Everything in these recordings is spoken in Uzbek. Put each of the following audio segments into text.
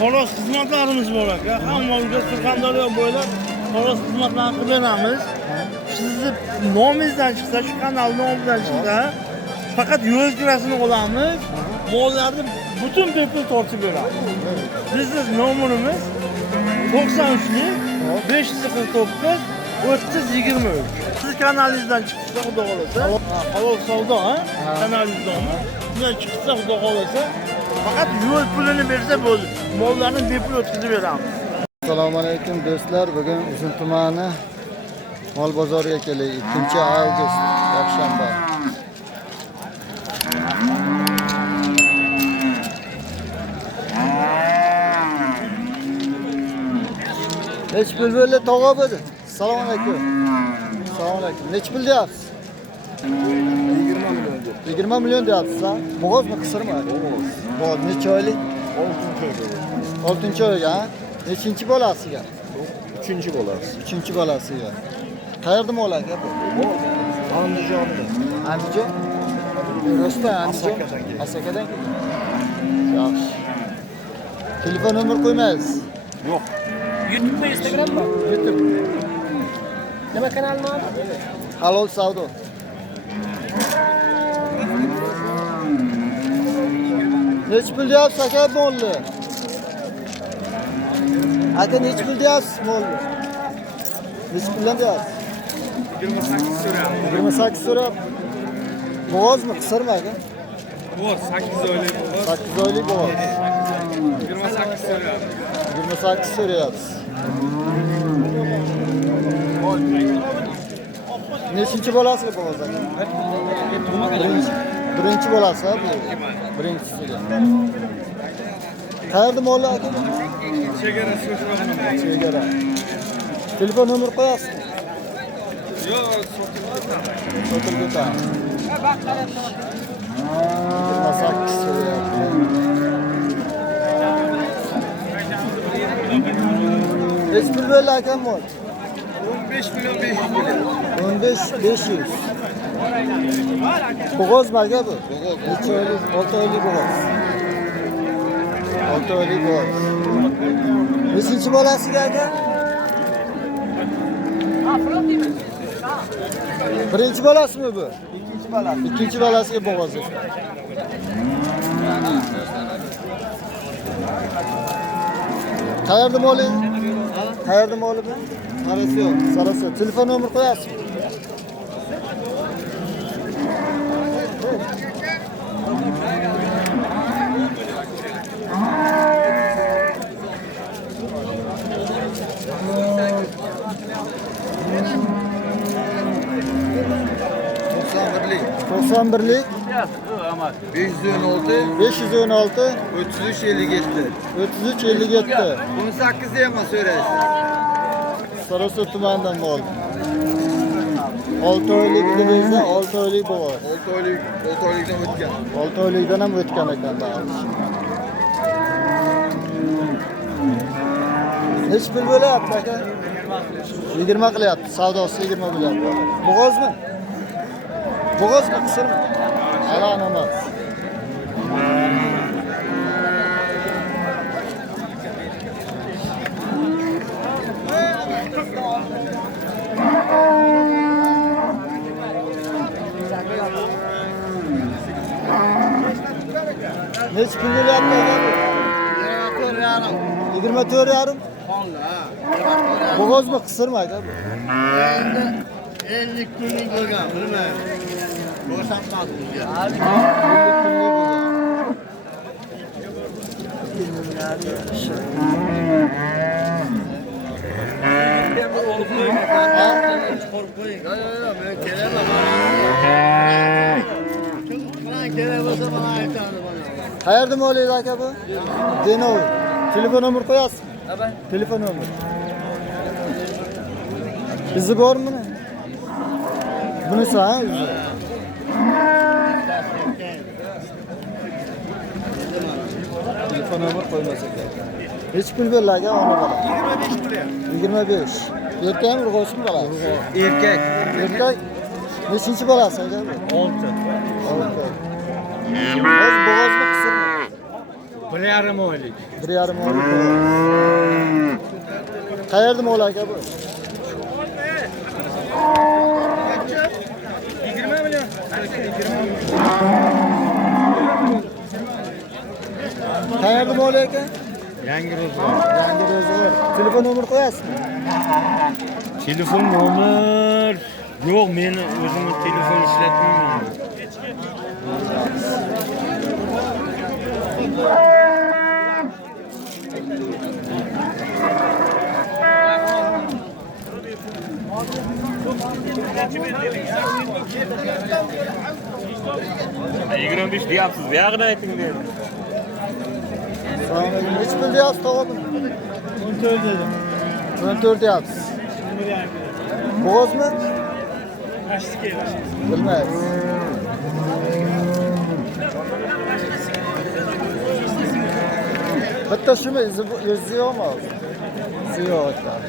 Xolos xizmatlarimiz bor aka. Hammamizga Surxondaryo bo'ylab xolos xizmatlarni qilib beramiz. Sizni nomingizdan chiqsa, shu kanal nomidan chiqsa, faqat yo'l kirasini olamiz. Mollarni butun bepul tortib beramiz. Bizning nomerimiz 93 549 3023. Siz kanalingizdan chiqsa, xudo xolasa, halol savdo, kanalingizdan. Bundan chiqsa, xudo xolasa, faqat yo'l pulini bersa bo'ldi. Mollarni bepul o'tkazib beramiz. Assalomu alaykum do'stlar. Bugun Uzun tumani mol bozoriga keldik. 2-avgust yakshanba. Neç pul böyle tog'a bo'ldi? Assalomu alaykum. Assalomu alaykum. Neç pul deyapsiz? 20 milyon diyor. 20 milyon deyapsiz ha? Bo'g'oz mi, qisir mi? Bo'g'oz. Necha oylik? 6 oylik ha? Nechinchi bolasiga? 3. bolası. 3-chi bolasiga. Qayerda mol aka bu? Andijonda. Andijon? Rosta Andijon. Asakadan. Yaxshi. Telefon nomer qo'ymaysiz? Yok. YouTube'da, Instagram'da. YouTube. Nima kanalni abi? Halol savdo. Nech pul deyapsiz aka molni? Aka nech pul deyapsiz molni? Nech puldan deyapsiz? 28 so'rayapti. 28 so'rayapti. Bo'g'ozmi, qisirmi aka? Bor 8 oylik bor. 8 oylik bo'g'oz. 28 so'rayapti. 28 so'rayapsiz. Nechinchi bolasiga bo'g'oz aka? Birinchi bolasi ha bu. Birinchisiga. Qayerda mollar aka? Chegara so'rayapti. Chegara. Telefon nomer qo'yasizmi? Yo'q, sotilib Sotilib ketadi. 28 so'rayapti. Neç pul böyle aka mol? 15 milyon 500 milyon. 15-500. Bo'g'oz mi aka bu? Necha oylik? 6 oylik bo'g'oz. 6 oylik bo'g'oz. Nechinchi bolasiga aka? Birinchi bolasimi bu? Ikkinchi bolasi. Ikkinchi bolasiga bo'g'oz. Qayerda moli? Qayerda moli bu? Sarası. Sarası. Telefon nomer qo'yasizmi? Doksan birlik 516 516 33 57. 33 57. Bunu 8 diyemez söylersin. Sarısı tumandan mol. 6 oylik debizde 6 oylik bo'g'oz. 6 oylikdan o'tgan. 6 oylikdan ham o'tgan ekan da. Neç pul bo'lyapti aka? 20 qilyapti. Savdosi 20 bo'lyapti. Bo'g'ozmi? Bo'g'ozmi, qisirmi? Alan emas. Neç pul bo'lyapti aka bu? 24 yarım. Bo'g'ozmi, qisirmi aka bu? 50 kunlik bo'lgan, bilmayman. Ko'rsatmadi bizga. 50 kunlik bo'lgan. Men kelaman. Bilan kerak bo'lsa bana aytadi bana. Qayerda molingiz aka bu? Denov. Telefon nomer qo'yasizmi? Telefon nomer. Izi bormi? Bunisi ha? Telefon nomer qo'ymasak aka. Hech pul berdi aka ona bola. 25 milyon. 25. Erkakmi, urg'ochmi bola? Erkak. Erkak. Nechinchi bolasi aka bu? 6. Bo'g'ozmi, qisirmi? 1,5 oylik. 1,5 oylik. Qayerda mol aka bu? 20 million. Qayerda mol aka? Yangi ro'zg'or. Yangi ro'zg'or. Telefon nomer qo'yasizmi? Telefon nomer yo'q, meni o'zimni telefon ishlatmayman. Yigirma besh deyapsiz, buyog'ini ayting dedi. Assalomu alaykum. Nechi pul deyapsiz tog'am? 14 dedim. 14 deyapsiz. Bo'g'ozmi? Bilmaysiz. Bitta shumi izi yo'qmi? Izi yo'q ekan.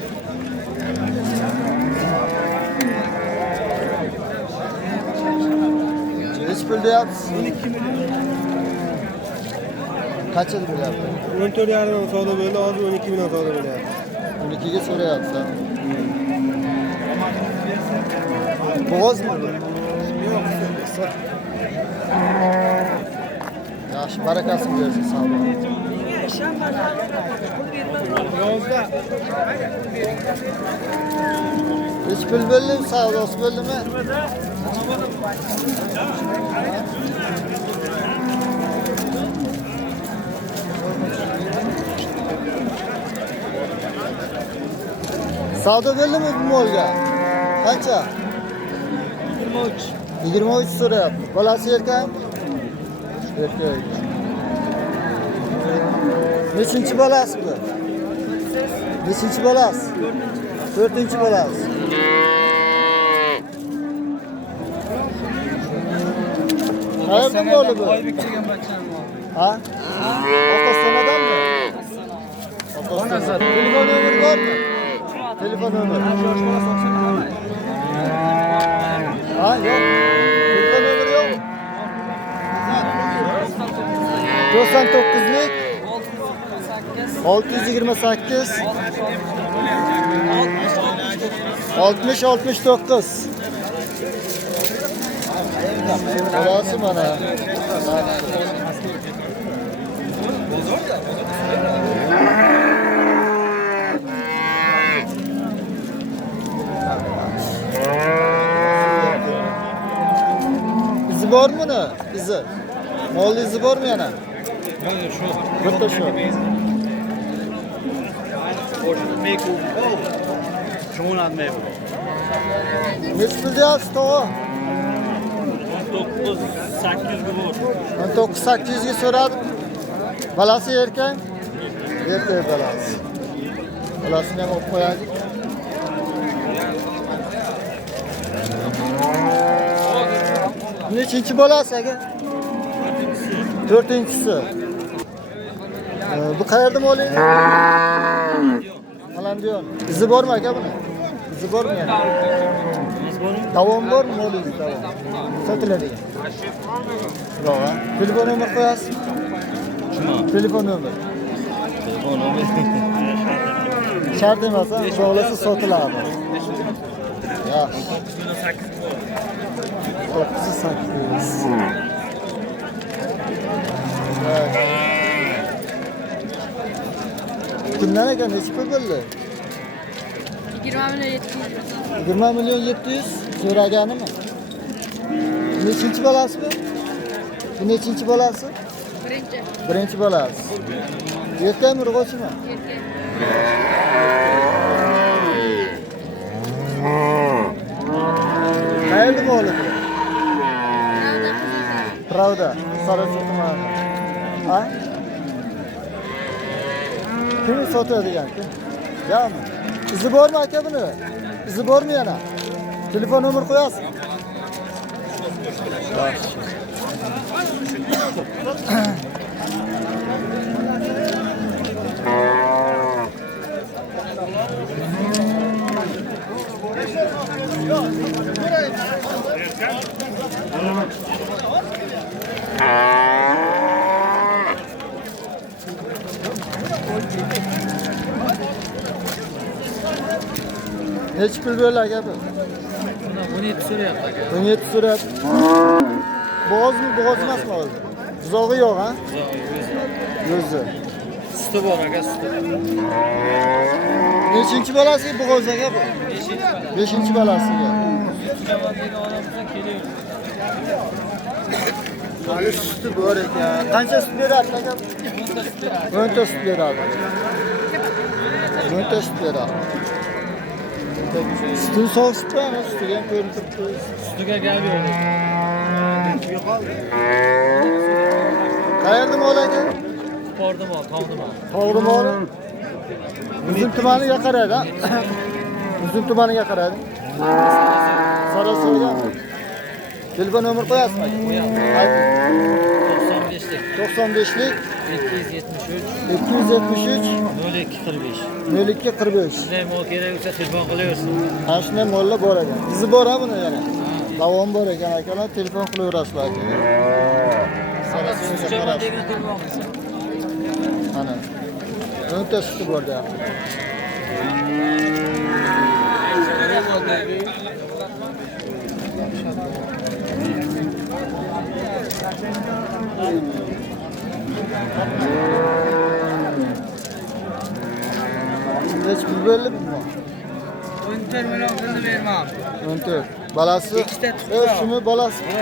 Nechi pul deyapsiz? 12 million. Qancha bo'lyapti? 14,5 savdo bo'ldi, hozir 12 million savdo bo'lyapti. 12 ga so'rayapti. Bo'g'ozmi bu? Yaxshi, barakasini bersin savdo. Hech pul bo'ldimi, savdosi bo'ldimi? Savdo bo'ldimi bu molga? Qancha? 23. 23 so'rayapti. Bolasi erkak? Erkak. Nechinchi bolasi bu? Nechinchi bolasi? 4-chi bolasi. Qayerda moli bu? Ha? Oqo'stanadanmi? Oqo'stanadan. Telefon nomeri bormi? Telefon nomeri. Ha, yo'q. Telefon nomeri yo'q. 99lik 628 60-69. Bolasi mana. İzi bormi buni? İzi. Molni izi bormi yana? Bitta shu. Nechi pul deyapsiz tog'a? 19-800 bo'lur. 19-800 ga so'radim. Bolasi erkak? Erkak bolasi. Bolasini ham olib qo'yaylik. Nechinchi bolasi aka? 4-inchisi. Bu qayerda moli? Alandiyon. Izi bormi aka buni? Izi bormi yana? Davom bormi moli? Davom. Sotiladigan. Yo'q. Telefon nomer qo'yasiz? Telefon nomer. Telefon nomer. Shart emas, bo'lsa sotiladi. Yaxshi. 9-8. Kimdan ekan nechi pul bo'ldi? 20 million 700. 20 million 700 so'raganimi? Nechinchi bolasi bu? Bu nechinchi bolasi? Birinchi. Birinchi bolasi. Erkakmi, urg'ochimi? Erkak. Qayerda moli bu? Navda qizilda. Pravda, Sariosiyo tumani. Ha? Kim sotadigan kim? Yo'qmi? Izi bormi aka buni? Izi bormi yana? Telefon nomer qo'yasiz? Yaxshi. Nechi pul bo'ldi aka bu? 17 so'rayapti aka. 17 so'rayapti. Bo'g'ozmi, bo'g'oz emasmi o'zi? Buzog'i yo'q, ha? O'zi. Suti bor aka, suti. Nechinchi bolasiga bo'g'oz aka bu? 5-chi bolasiga. Jamoadagi odamlar kelyapti. Hali suti bor ekan. Qancha sut beradi aka? 10 ta sut beradi. 10 ta sut beradi. Sutun sovuq sutmi? Sutiga ham ko'rinib turibdi. Sutiga gap yo'q. Qayerda mol aka? Bordim ol, tog'dim ol. Tog'da moli. Uzun tumaniga qaradi, ha? Uzun tumaniga qaradi. Sarasuvga. Telefon nomer qo'yasizmi? Qo'yaman. Ayting. 95lik 95lik 273 273 0245. 0245. Shunday mol kerak bo'lsa telefon qilaversin. Ana shunday mollar bor ekan. Izi bor ha buni yana. Davom bor ekan akalar, telefon qilaverasizlar aka. Sarasuvga qarab. Jamoadagi telefon qilsin. Ana. 10 ta suti bor deyapti. Neç pul belli mi? 14 million qildi bermam. 14. Balası? İkide tutuyor. Şunu balası. Yo'q.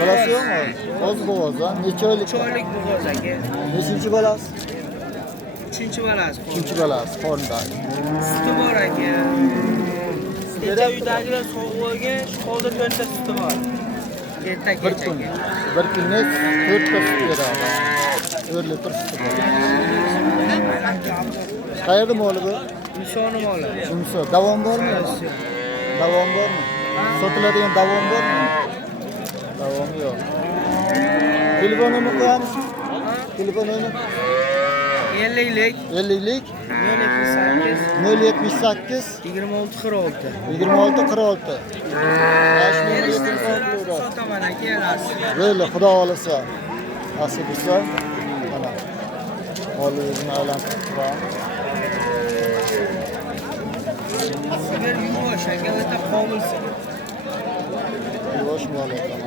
Balası yok mu? Oz boğaz ha. Neçe aylık? Choylik bo'g'oz aka. Neçinci balası? 3-chi bolasi. Üçüncü balası. Kornda. Suti bor aka. Kecha uydagilar sovuq bo'lgan, sholda 4 ta suti bor. Erta Bir kecha. kun. Bir kunde 4 ta süt veradi. 4 litr sütü var. Qayerda moli bu? Nishoni moli. Shunisi. Davom bormi? Davom bormi? Sotiladigan davom bormi? Davom yo'q. Telefonini qo'yamiz. Telefonini 50lik 50lik 078 078 26 46. 26 46. Erishdim sotaman aka yarasi. Böyle xudo olsa. Nasib etsa. Mana. Molimizni aylantirib turamiz. Sigir yuvosh aka, o'ta qobilsin. Yosh mol ekan.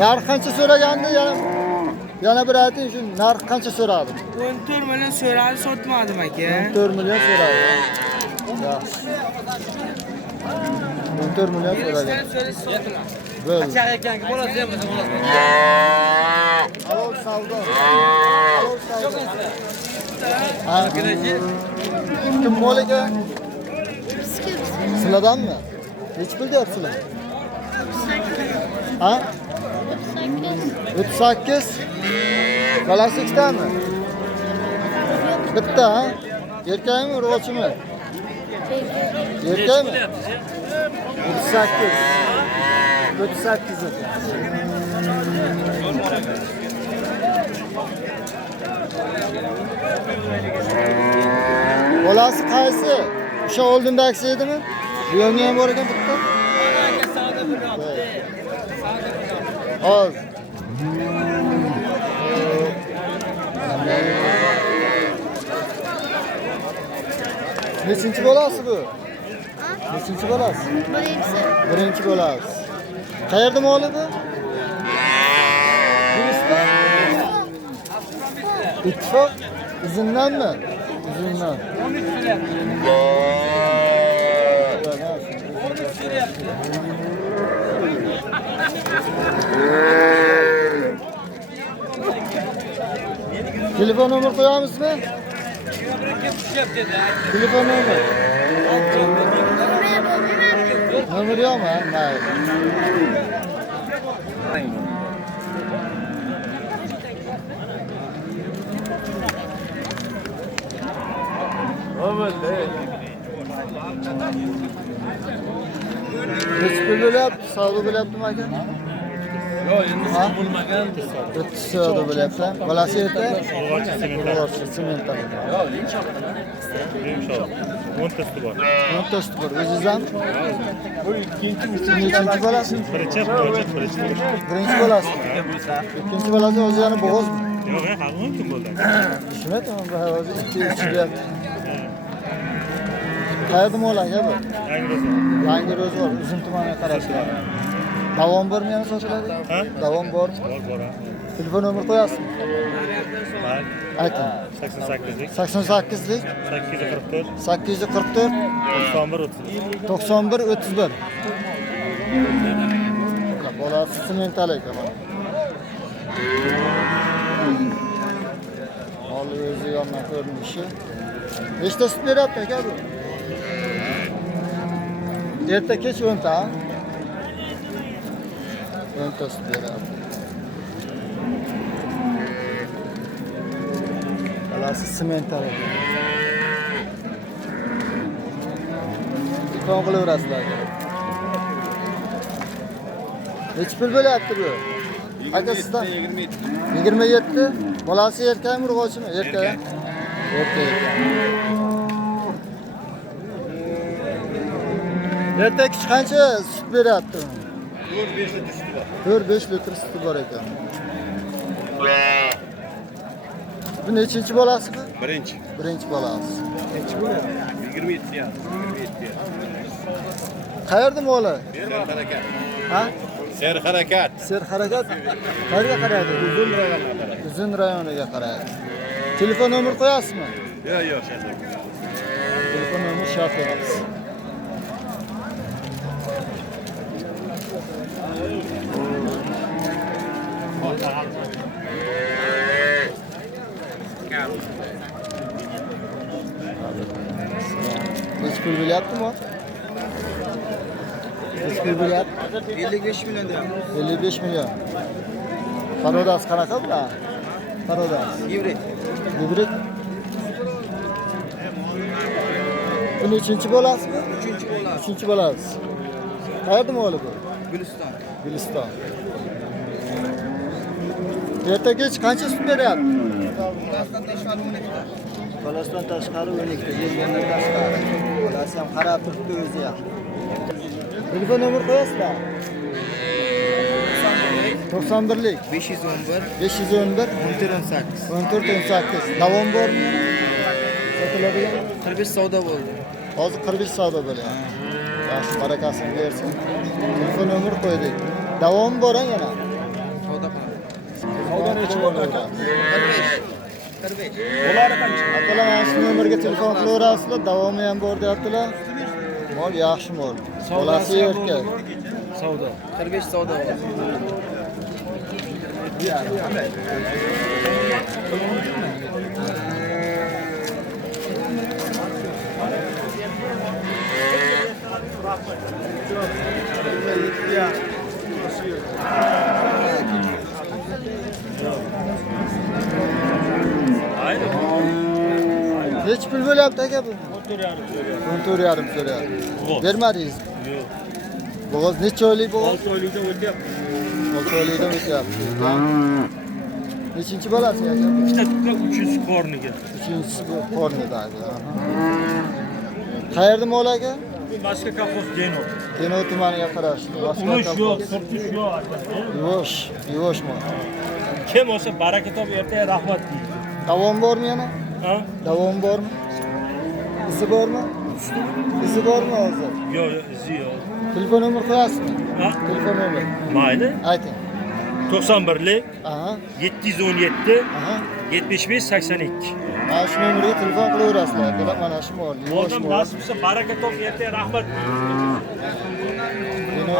Narx qancha so'ragandi yana bir ayting, shu narx qancha so'radi? 14 million so'radi, sotmadim aka. 14 million so'radi. Yaxshi. 14 million so'ragan. Bo'ldi. Qachaq ekanki, bolasi ham bo'lsa bolasi. Halol savdo. Halol savdo. Ha, kim mol ekan? Sizlardanmi? Nech pul deyapsizlar? Ha? 38. Balasi ikkitami? Bitta, ha? Erkakmi, ro'chimi? Erkakmi? 38. 38 ekan. Bolasi qaysi? O'sha oldindagisi edimi? Bu yerga ham bor ekan bitta. Hozir. Nechinchi bolasi bu? Nechinchi bolasi? Birinchi bolasi. Qayerda moli bu? İttifak izinden mi? İzinden. Telefon numara koyar mısın? Telefon numara. Numara yok mu? Hayır. Neç pul bo'lyapti? Savdo bo'lyaptimi aka? Yo'q, endi siz bo'lmagan tasavvur. Savdo bo'lyapti. Bolasi yerda? Urg'ochi sement. O'ntasi bor. O'ntasi bor. O'zingizdan? Nechinchi bolasi? Birinchi. Birinchi bolasi. Ikkinchi bolasi o'zi yana bo'g'oz. Yo'q, hali mumkin bo'ldi. Tushunayapman, bu hozir ikki chiqyapti. Qayerda mol aka bu? Yangi Ro'zg'or, Uzun tumaniga qarashli. Davom bormi yana sotiladi? Ha? Davom bormi? Bor. Telefon nomer qo'yasizmi? Bak, Ayting. 88lik, 88lik 844, 844 91 30. 91 31. Bolasi sementalik ama. Mol o'zi yomon ko'rinishi. Nechta sut beryapti aka bu? Erta kech 10 ta. 10 ta sut beryapti. Bolasi sementalik. Telefon qilaverasizlar. Nechi pul bo'lyapti bu? Aka sizdan 27. Bolasi erkakmi, urg'ochimi? Erkak. Erkak. Erkak qancha sut beryapti? 4-5 litr suti bor. 4-5 litr suti bor ekan. Bu nechinchi bolasi bu? Birinchi. Birinchi bolasi. Nechi bo'ladi? 27 ya. 27 ya. Qayerda mo'la? Serharakat. Ha? Serharakat. Serharakat. Qayerga qaraydi? Uzun rayoniga qaraydi. Telefon nomer qo'yasizmi? Yo'q. Telefon nomer shart emas. Nechi pul bo'lyaptimi? Nechi pul bo'lyapti? 55 million dirham. 55 million. Parodas qanaqa bular? Parodas. Hibrid. Hibrid. Bu nechinchi bo'lasizmi? 3-chi bo'ladi. Uchinchi bo'lasiz. Qayerda moli bu? Guliston. Guliston. Ertagach qancha sut beryapti? Guliston tashqari 12 ta. Bolasdan tashqari 12 ta, yelgandan tashqari. Bolasi ham qarab turibdi o'zi ham. Telefon nomer qo'yasizlar? 91lik 511 511 1418. 1418. Davom bormi? Sotiladigan. 45 savdo bo'ldi. Hozir 45 savdo bo'lyapti. Yaxshi, barakasini bersin. Telefon nomer qo'ydik. Davom bor yana. Savdo qilamiz. Savdo necha bo'ldi? 45. Ular qancha? Akalar mana shu nomerga telefon qilaverasizlar. Davomi ham bor deyaptilar. Mol yaxshi mol. Bolasi erkak. Savdo. 45 savdo bo'ldi. Nechi pul bo'lyapti aka bu? 14,5 so'rayapti. Bermadingiz? Yo'q. Bo'g'oz necha oylik bo'g'oz? 6 oylikda o'tyapti. 6 oylikdan o'tyapti. Nechinchi bolasi aka? Ikkita tuproq, 300 qorniga. Uchinchisi bu qornidagi. Qayerda mol aka? Bu Moskva kolxoz Denov. Denov tumaniga qarashli. Ulush yo'q, qurtish yo'q. Yuvosh mol. Kim olsa baraka topib ertaga rahmat deydi. Davom bormi yana? Ha? Davom bormi? Izi bormi? Izi bormi hozir? Yo'q, izi yo'q. Telefon nomer qo'yasizmi? Ha? Telefon nomer. Mayli. Ayting. 91lik Aha, 717 aha. 75 82. Mana shu nomerga telefon qilaverasizlar. Demak, mana shu mol. Yuvosh Odam mol. nasib bo'lsa baraka topib ertaga rahmat deydi.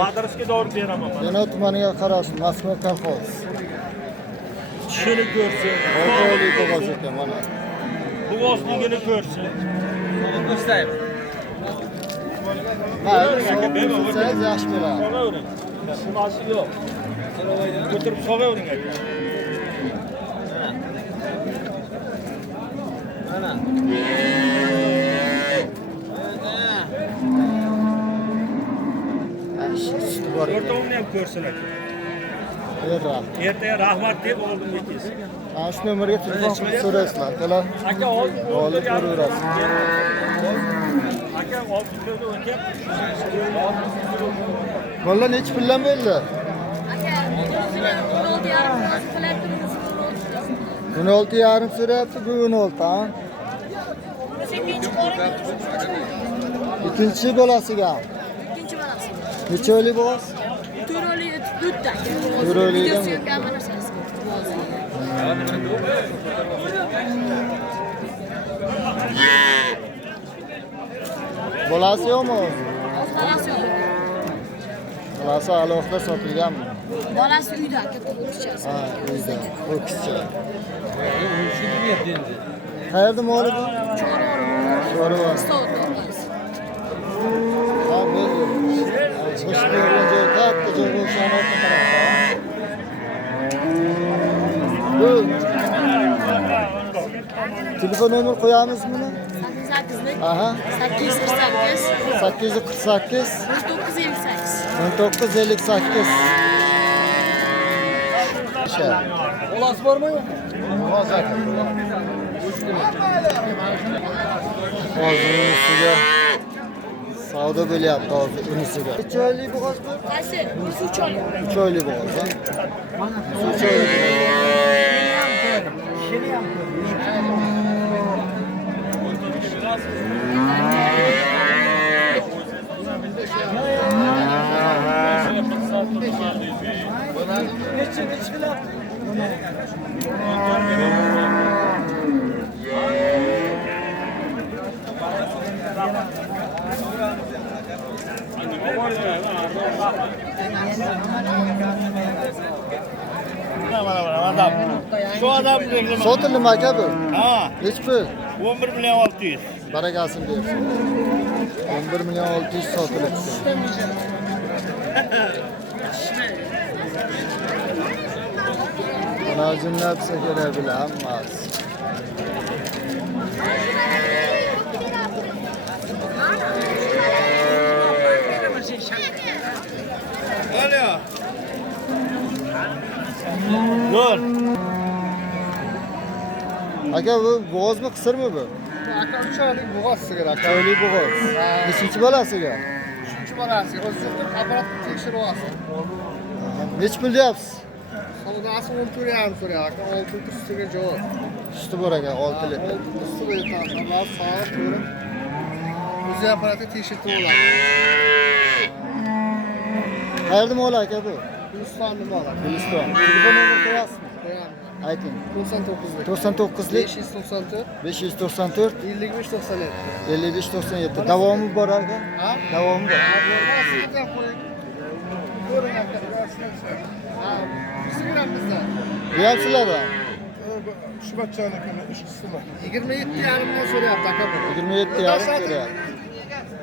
Adresga doğru beraman. Denov tumaniga qarashli Moskva kolxoz. Tishini ko'rsin. Olti bo'g'oz ekan mana. Bo'g'ozligini ko'rsin. Ko'rsataymi? Mayli, so'raysiz yaxshi bo'ladi. So'ravering. Shimasi yo'q. Ko'tirib so'ravering aka. Mana. Yaxshi, sut bor ekan. O'rtog'imni ham ko'rsin aka. Berram. Ertaga rahmat deb oldimga kelsin. Mana shu nomerga telefon qilib so'raysizlar. Akalar, Aka hozir olib ko'raverasiz. Aka olib ko'rdi o'tyapti. Mollar nechi puldan bo'ldi? Aka, 16,5 qilyapti. 16,5 so'rayapti, bu 16 ha. İkinci bolasiga. İkinci balası. Necha oylik bo'g'oz? 4 oylik o'tib o'tdi. 4 oylikdan Videosi yo'q, hamma narsasi bor. Bolasi yo'qmi? Bolasi yo'q. Bolasi alohida sotilganmi? Bolasi uyda, katta o'tishasi. Ha, uyda. O'tishcha. Shu deyapti endi. Qayerda moli bu? Chorva. Stolda. Ha, bo'ldi. Xo'sh ko'rgan joy, katta joy o'shani orqa tarafda. Bu telefon nomer qo'yamizmi buni? 8lik. Aha. 848 848 1958. 1958. Bolasi bormi yo'qmi? Hozir unisiga savdo bo'lyapti hozir unisiga. 3 oylik bo'g'oz bu? Qaysi? Bursi 3 oylik. 3 oylik bo'g'oz. 3 oylik. Adam. Şu adam reklama. Sotildimi aka bu? Ha, Nech pul? 11 milyon 600. Barakasini bersin. 11 milyon 600 sotilibdi. Bana cümletse göre bile hammasi. Alo. Dur. Aka bu bo'g'ozmi, qisirmi bu? Aka 3 oylik bo'g'oz sigara. 3 oylik bo'g'oz. Nechinchi bolasiga? 3 bolasi. O'zini apparat tekshiryapti. Nech pul deyapsiz? Savdosi 14,5 so'rayapti. Aka 6 ustiga javob. Suti bor ekan 6 litr. Ustiga yetadi. Alloh sog'ib ko'rib. O'zi apparatni tekshirib oladi. Qayerda mol aka bu? Hindistonni bola. Guliston. Telefon nomer qo'yasizmi? Qo'yamiz. Ayting. 99lik. 99lik 594 594 55 97. 55 97. Davomi bor aka? Ha? Davomi bor. Sizdan qo'ying. Ko'ring aka. Ha, sigara bizdan. Bu ham sizlardan? Shu bachchanikini ishqisimi? 27,5 ming so'rayapti aka bu. 27 yarim so'rayapti.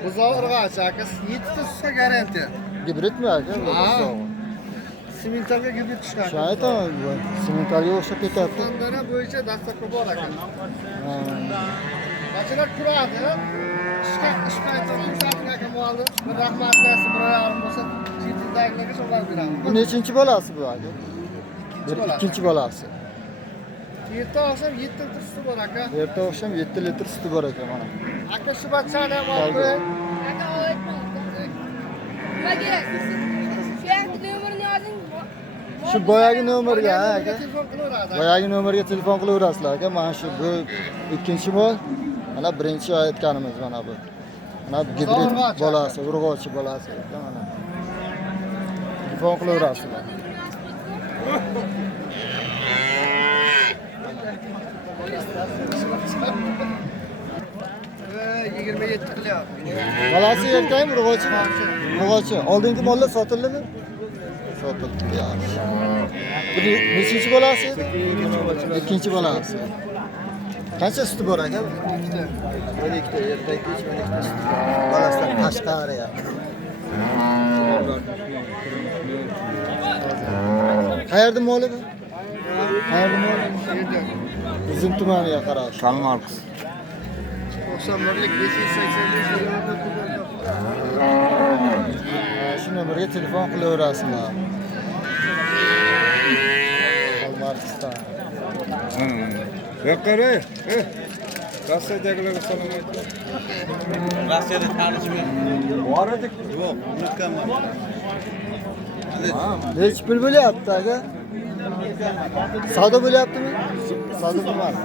Buzoq urg'ochi aka, 7 ta sutga garantiya. Gibridmi aka? bu Ha. buzoq? Simentalga gibrid tushgan. Shuni aytaman bu. Simentalga o'xshab ketyapti. Standart bo'yicha dastavka bor aka. Ha. Bachchalar kuradi. Ish paytida ko'rsatgan aka molni. Bir rahmatlisi, bir yarim bo'lsa, chetdagilarga sovg'a beramiz. Bu nechinchi bolasi bu aka? bolasi. Ikkinchi bolasi. Erta oqshom 7 litr suti bor aka. Erta oqshom 7 litr suti bor ekan mana. Aka shu bachchani ham olib qo'ying. Aka o'tma. Nima kerak? Shu yerda nomerini yozing. Shu boyagi nomerga ha aka. Telefon qilaveradi. Boyagi nomerga telefon qilaverasizlar aka. Mana shu bu ikkinchi mol. Mana birinchi aytganimiz mana bu. Mana gibrid bolasi, urg'ochi bolasi ekan mana. Telefon qilaverasizlar. 27 qilyapti. Bolasi erkakmi, urg'ochimi? Urg'ochi. Oldingi mollar sotildimi? Sotildi. Yaxshi. Bu nechinchi bolasi edi? Ikkinchi bolasi. Qancha suti bor aka? 2ta. 12 ta, erkak 12 ta suti bor. Bolasidan Qashqar ya. Qayerda moli bu? Qayerda moli? Bizim tumaniga qarashli. Kalmarks. 91lik 585 Shu nomerga telefon qilaverasizlar. Kalmarksdan. Yo'qare. Rossiyadagilarga salom ayting. Rossiyada tanishmi? Bor edik. Yo'q, unutganman. Nech pul bo'lyapti aka? Savdo bo'lyaptimi? Savdo bo'lmadi.